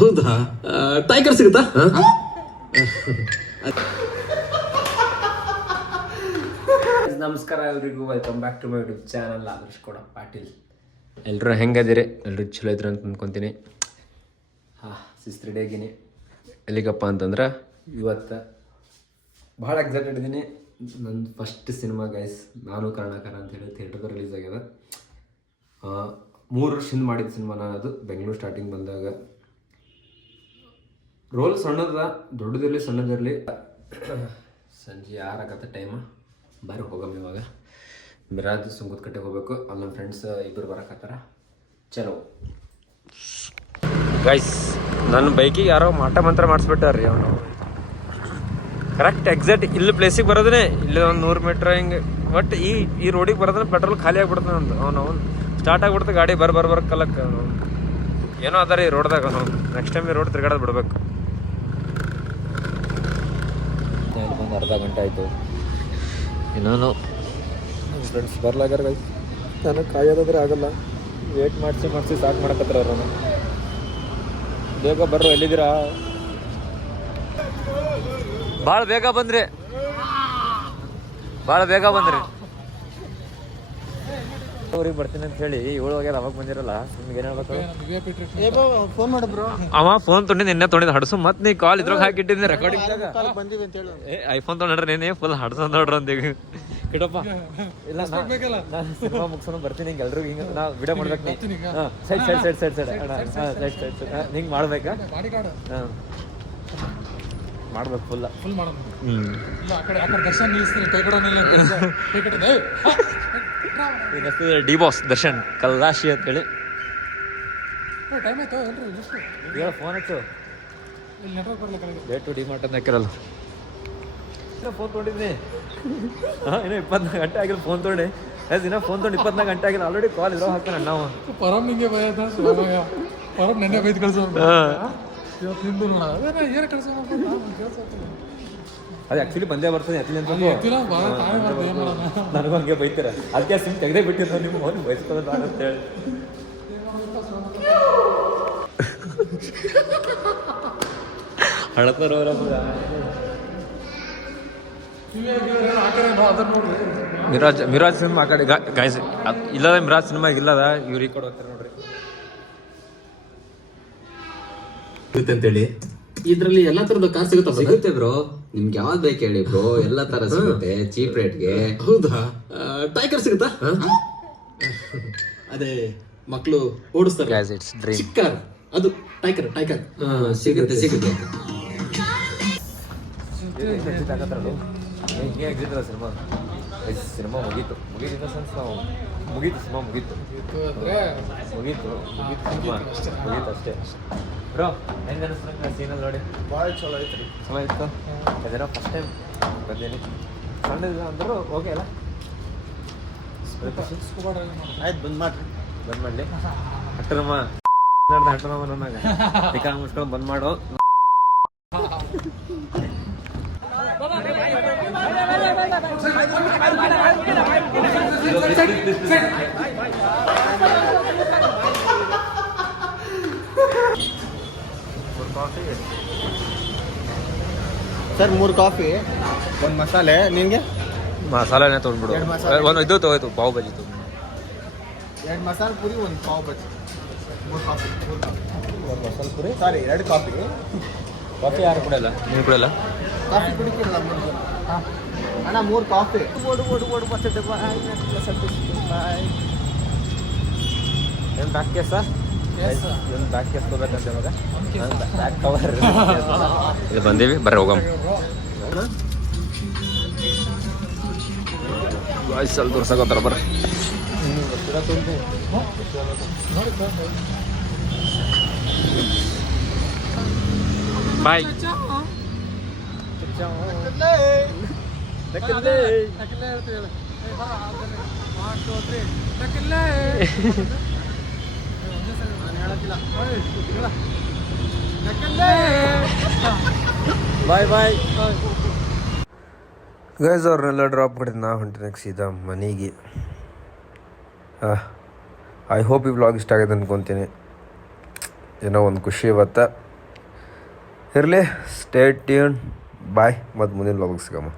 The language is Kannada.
ಹೌದಾ? ಟೈಗರ್ ಸಿಗುತ್ತಾ? ನಮಸ್ಕಾರ ಎಲ್ರಿಗೂ, welcome back to my YouTube channel Adarsh ಕೂಡ ಪಾಟೀಲ್. ಎಲ್ಲರೂ ಹೆಂಗದಿರಿ? ಎಲ್ಲರೂ ಚಲೋ ಇದ್ರು ಅಂತ ಅಂದ್ಕೊತೀನಿ. Sister day ಆಗಿನಿ. ಎಲ್ಲಿಗಪ್ಪ ಅಂತಂದ್ರೆ ಇವತ್ತು ಭಾಳ ಎಕ್ಸೈಟೆಡ್ ಇದ್ದೀನಿ. ನನ್ನ ಫಸ್ಟ್ ಸಿನಿಮಾ ಗೈಸ್, ನಾನು ಕರ್ಣಾಕರ ಅಂತೇಳಿ ಥಿಯೇಟರ್ದಾಗ ರಿಲೀಸ್ ಆಗ್ಯದ. 3 ವರ್ಷದಿಂದ ಮಾಡಿದ ಸಿನಿಮಾ ನಾನು. ಅದು ಬೆಂಗಳೂರು ಸ್ಟಾರ್ಟಿಂಗ್ ಬಂದಾಗ. ರೋಲ್ ಸಣ್ಣದ, ದೊಡ್ಡದಿರಲಿ ಸಣ್ಣದಿರಲಿ. ಸಂಜೆ 6 ಆಗತ್ತೆ ಟೈಮ್. ಬರ್ರಿ ಹೋಗಮ್ಮ. ಇವಾಗ ಮಿರಾಜ್ ಸುಂಗದಕಟ್ಟೆಗೆ ಹೋಗ್ಬೇಕು. ಅಲ್ಲಿ ನಮ್ಮ ಫ್ರೆಂಡ್ಸ್ ಇಬ್ಬರು ಬರಕತ್ತಾರ. ಚಲೋ ಗೈಸ್, ನನ್ನ ಬೈಕಿಗೆ ಯಾರೋ ಮಾಟ ಮಂತ್ರ ಮಾಡಿಸ್ಬಿಟ್ಟಾರ್ರಿ. ಅವನು ಕರೆಕ್ಟ್ ಎಕ್ಸಾಕ್ಟ್ ಇಲ್ಲಿ ಪ್ಲೇಸಿಗೆ ಬರೋದೇ ಇಲ್ಲಿ ಒಂದು 100 ಮೀಟ್ರ್ ಹಿಂಗೆ. ಬಟ್ ಈ ರೋಡಿಗೆ ಬರೋದ್ರೆ ಪೆಟ್ರೋಲ್ ಖಾಲಿ ಆಗ್ಬಿಡ್ತಾನೆ. ಅವ್ನು ಸ್ಟಾರ್ಟ್ ಆಗ್ಬಿಡ್ತು ಗಾಡಿ. ಬರ್ಕಲ್ಲಕ್ಕೆ ಏನೋ ಅದ ರೀ ರೋಡ್ದಾಗ. ನೆಕ್ಸ್ಟ್ ಟೈಮ್ ಈ ರೋಡ್ ತಿರ್ಗಾಡೋದು ಬಿಡ್ಬೇಕು. ಒಂದು ಅರ್ಧ ಗಂಟೆ ಆಯಿತು, ಇನ್ನೂ ಫ್ರೆಂಡ್ಸ್ ಬರ್ಲಾಗ್ಯಾರ ಗೈಸ್. ನನಗೆ ಕಾಯೋದಾದ್ರೆ ಆಗಲ್ಲ. ವೇಟ್ ಮಾಡಿಸಿ ಸ್ಟಾರ್ಟ್ ಮಾಡಕತ್ತಾರ ಅವ್ರನ್ನ. ಬೇಗ ಬರ್ರೋ, ಎಲ್ಲಿದ್ದೀರಾ? ಭಾಳ ಬೇಗ ಬಂದ್ರಿ. ಊರಿಗೆ ಬರ್ತೀನಿ ಅಂತ ಹೇಳಿ 7 ಆಗ್ಯದ. ಅವಾಗ ಬಂದಿರಲ್ಲ. ನಿಮ್ಗೆ ಏನು ಹೇಳ್ಬೇಕು? ಅವ ಫೋನ್ ತೊಗೊಂಡಿದ್ದು ನಿನ್ನೆ ತೊಗೊಂಡಿದ್ದು ಹಡ್ಸು. ಮತ್ತೆ ನೀ ಕಾಲ್ ಇದ್ರಾಗ ಹಾಕಿಟ್ಟಿದ್ದೆ ರೆಕಾರ್ಡಿಂಗ್. ಐಫೋನ್ ತೊಗೊಂಡ್ರೆ ನೀನೇ ಫುಲ್ ಹಡ್ಸೋದ್ ನೋಡ್ರಿ ಅಂತ. ಈಗ ಕಿಡಪ್ಪ ಇಲ್ಲ, ನಾನು ಸಿನಿಮಾ ಮುಗಿಸೋಣ ಬರ್ತೀನಿ. ಹಿಂಗೆ ಎಲ್ರಿಗೂ ಹಿಂಗೆ ನಾ ವಿಡಿಯೋ ಮಾಡ್ಬೇಕು. ಸೈಡ್ ಹಿಂಗೆ ಮಾಡ್ಬೇಕಾ? ಹಾಂ, ಮಾಡ್ಬೇಕು ಫುಲ್ ಮಾಡೋದು. ಡಿ ಬಾಸ್ ದರ್ಶನ್ ಕಲ್ಲಾಶಿ ಅಂತೇಳಿ ಫೋನ್ ಹಚ್ಚು. ಡೇಟು ಡಿಮಾರ್ಟ್ ಅಂತ ಹಾಕಿರಲ್ಲ. ಫೋನ್ ತೊಗೊಂಡಿದ್ದೀನಿ. ಇನ್ನೂ 24 ಗಂಟೆ ಆಗಿಲ್ಲ ಫೋನ್ ತೊಗೊಂಡು. ದಿನ ಫೋನ್ ತೊಗೊಂಡು 24 ಗಂಟೆ ಆಗಿಲ್ಲ. ಆಲ್ರೆಡಿ ಕಾಲ್ ಇರೋ ಹಾಕ್ತಾನೆ ನಾವು. ಪರಮ್ ನಿಂಗೆ ಪರಮ್ ನೆನ್ನೆ ಬೈದು ಕಳ್ಸೋ. ಅದು ಆ್ಯಕ್ಚುಲಿ ಬಂದೇ ಬರ್ತದೆ. ನನಗೂ ಹಂಗೆ ಬೈತೀರ. ಅದಕ್ಕೆ ಸಿಮ್ ತೆಗೆದೇ ಬಿಟ್ಟಿರೋ ನಿಮ್ಮ ಮೋನ್ ಬಯಸ್ಕೊಳ್ಳೋದು ಅಂತೇಳಿ. ಹಳತಾರ ಮಿರಾಜ್ ಸಿನಿಮಾ ಆ ಕಡೆ ಗಾಯ್ಸ್ ಇಲ್ಲದ. ಮಿರಾಜ್ ಸಿನಿಮಾ ಇಲ್ಲದ. ಇವ್ರಿಗೆ ಕೊಡು ಹೋಗ್ತಾರೆ ನೋಡ್ರಿ ಅಂತೇಳಿ. ಇದ್ರಲ್ಲಿ ಎಲ್ಲಾ ತರದ ಕಾರ್ ಸಿಗುತ್ತೆ ಬ್ರೋ. ನಿಮ್ಗೆ ಯಾವ್ದು ಬೇಕು ಹೇಳಿ ಬ್ರೋ, ಎಲ್ಲಾ ತರ ಸಿಗುತ್ತೆ ಚೀಪ್ ರೇಟ್ಗೆ. ಹೌದಾ? ಟೈಗರ್ ಸಿಗುತ್ತಾ? ಅದೇ ಮಕ್ಕಳು ಓಡಿಸ್ತಾರೆ ಚಿಕ್ಕ ಕಾರ್, ಅದು ಟೈಗರ್. ಸಿಗುತ್ತೆ ಸಿನಿಮಾ ಮುಗೀತು ನಾವು ಮುಗೀತು ಅಷ್ಟೇ. ಬ್ರೋ ಹೆಂಗೆ ಅನಿಸ್ತು ಸೀನಲ್ಲಿ ನೋಡಿ? ಭಾಳ ಚಲೋ ಐತ್ರಿ. ಚಲೋ ಇತ್ತು. ಅದರ ಫಸ್ಟ್ ಟೈಮ್ ಬಂದೀನಿ. ಸಣ್ಣದಿಲ್ಲ ಅಂದರೂ ಓಕೆ ಅಲ್ಲ? ಆಯ್ತು, ಬಂದ್ ಮಾಡಲಿ. ಹಟ್ಟರಮ್ಮ ನನಗೆ ಟಿಕಾ ಮುಚ್ಕೊಂಡು ಬಂದ್ ಮಾಡು. ಸರ್ 3 ಕಾಫಿ, 1 ಮಸಾಲೆ. ನಿನಗೆ ಮಸಾಲೆನೇ ತೊಗೊಂಡ್ಬಿಡು. ಒಂದು ಇದು ತಗೋಯ್ತು, ಪಾವ್ ಬಜಿ ತಗೊಂಡು. 2 ಮಸಾಲೆ ಪುರಿ, 1 ಪಾವ್ ಬಜಿ, 3 ಕಾಫಿ. 1 ಮಸಾಲೆ ಪುರಿ, ಸಾರಿ 2 ಕಾಫಿ. ಕಾಫಿ ಯಾರು ಕುಡಿಯಲ್ಲ? ನೀನು ಕುಡಿಯಲ್ಲ? ಕಾಫಿ ಕುಡಿಕಿಲ್ಲ ಅಣ್ಣ. 3 ಕಾಫಿ. ಏನು ಬ್ಯಾಕ್ ಕೇಸ? ಒಂದು ಬ್ಯಾಕ್ ಕೇಸ್ ತಗೋಬೇಕಂತ ಇವಾಗ. ಬ್ಯಾಕ್ ಕವರ್ ಇದು ಬಂದೀವಿ. ಬರ್ರಿ ಹೋಗಮ್ಮ. ವಾಯ್ಸಲ್ಲಿ ತೋರ್ಸಕೋತಾರ ಬರ್ರಿ. ಬಾಯ್. ಬಾಯ್. ಗೈಸ್ ಅವ್ರನ್ನೆಲ್ಲ ಡ್ರಾಪ್ ಮಾಡಿದ್ದು ನಾ ಹೊಂಟಿನ ಸೀದಾ ಮನೆಗೆ. ಐ ಹೋಪ್ ಈ ವ್ಲಾಗ್ ಇಷ್ಟ ಆಗಿದೆ ಅಂದ್ಕೊತೀನಿ. ಏನೋ ಒಂದು ಖುಷಿ ಇವತ್ತು ಇರಲಿ. Stay tune. ಬಾಯ್. ಮತ್ತು ಮುಂದಿನ ವ್ಲಾಗ್ ಸಿಗಮ್ಮ.